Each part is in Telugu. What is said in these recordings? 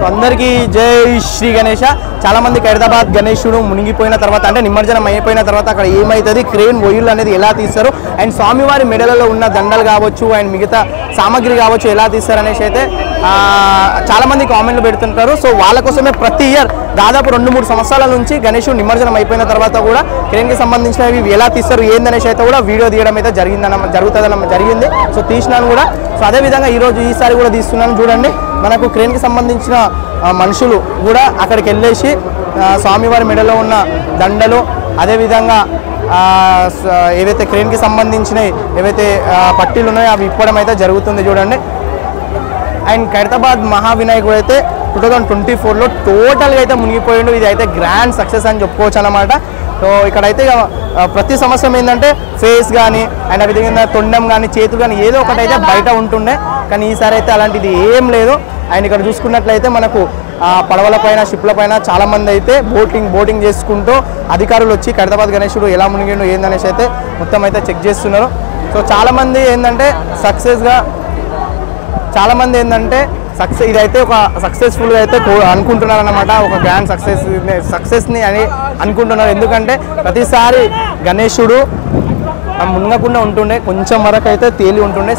సో అందరికీ జై శ్రీ గణేష. చాలామంది ఖైరతాబాద్ గణేశుడు మునిగిపోయిన తర్వాత అంటే నిమజ్జనం అయిపోయిన తర్వాత అక్కడ ఏమవుతుంది, క్రేన్ ఒయ్యిళ్ళు అనేది ఎలా తీస్తారు, అండ్ స్వామివారి మెడలలో ఉన్న దండలు కావచ్చు అండ్ మిగతా సామాగ్రి కావచ్చు ఎలా తీస్తారు అనేసి అయితే చాలామంది కామెంట్లు పెడుతుంటారు. సో వాళ్ళ కోసమే ప్రతి ఇయర్ దాదాపు 2-3 సంవత్సరాల నుంచి గణేశుడు నిమజ్జనం అయిపోయిన తర్వాత కూడా క్రేన్కి సంబంధించినవి ఎలా తీస్తారు ఏందనేసి అయితే కూడా వీడియో తీయడం అయితే జరిగింది. సో తీసినాను కూడా. సో అదేవిధంగా ఈసారి కూడా తీస్తున్నాను. చూడండి, మనకు క్రేన్కి సంబంధించిన మనుషులు కూడా అక్కడికి వెళ్ళేసి స్వామివారి మెడలో ఉన్న దండలు అదేవిధంగా ఏవైతే క్రేన్కి సంబంధించినవి ఏవైతే పట్టీలు ఉన్నాయో అవి ఇప్పడం అయితే జరుగుతుంది. చూడండి, అండ్ ఖైరతాబాద్ మహావినాయకుడు అయితే 2024లో టోటల్గా అయితే మునిగిపోయిండు. ఇది అయితే గ్రాండ్ సక్సెస్ అని చెప్పుకోవచ్చు అన్నమాట. సో ఇక్కడైతే ప్రతి సంవత్సరం ఏంటంటే ఫేస్ కానీ అండ్ అదేవిధంగా తొండం కానీ చేతులు కానీ ఏదో ఒకటి అయితే బయట ఉంటుండే, కానీ ఈసారి అయితే అలాంటిది ఏం లేదు. అండ్ ఇక్కడ చూసుకున్నట్లయితే మనకు పడవల పైన షిప్ల పైన చాలామంది అయితే బోటింగ్ చేసుకుంటూ అధికారులు వచ్చి ఖైరతాబాద్ గణేశుడు ఎలా మునిగిండు ఏందనేసి అయితే మొత్తం అయితే చెక్ చేస్తున్నారు. సో చాలామంది ఏంటంటే ఇదైతే ఒక సక్సెస్ఫుల్గా అయితే అనుకుంటున్నారు అన్నమాట. ఒక గ్రాండ్ సక్సెస్ని అని అనుకుంటున్నారు. ఎందుకంటే ప్రతిసారి గణేశుడు మునగకుండా ఉంటుండే, కొంచెం వరకు అయితే తేలి ఉంటుండే.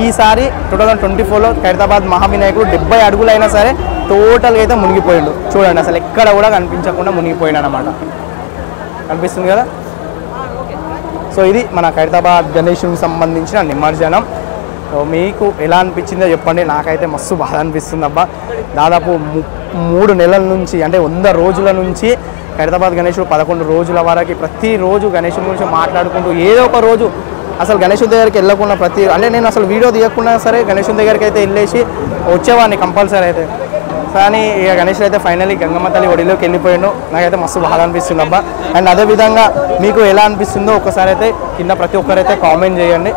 ఈసారి 2024లో ఖైరతాబాద్ మహావినాయకుడు 70 అడుగులైనా సరే టోటల్గా అయితే మునిగిపోయిండు. చూడండి, అసలు ఎక్కడ కూడా కనిపించకుండా మునిగిపోయిండు అన్నమాట. కనిపిస్తుంది కదా. సో ఇది మన ఖైరతాబాద్ గణేశుడికి సంబంధించిన నిమజ్జనం. సో మీకు ఎలా అనిపించిందో చెప్పండి. నాకైతే మస్తు బాధ అనిపిస్తుంది అబ్బా. దాదాపు 3 నెలల నుంచి అంటే 100 రోజుల నుంచి ఖైరతాబాద్ గణేశుడు 11 రోజుల వరకు ప్రతిరోజు గణేశుడి గురించి మాట్లాడుకుంటూ ఏదో ఒక రోజు అసలు గణేశుడి దగ్గరికి వెళ్ళకుండా అంటే నేను అసలు వీడియో తీయకుండా సరే గణేశుడి దగ్గరికి అయితే వెళ్ళేసి వచ్చేవాడిని కంపల్సరీ అయితే. కానీ ఇక గణేశుడు అయితే ఫైనల్లీ గంగమ్మ తల్లి ఒడిలోకి వెళ్ళిపోయాడు. నాకైతే మస్తు బాధ అనిపిస్తుంది అబ్బా. అండ్ అదేవిధంగా మీకు ఎలా అనిపిస్తుందో ఒకసారి అయితే కింద ప్రతి ఒక్కరైతే కామెంట్ చేయండి.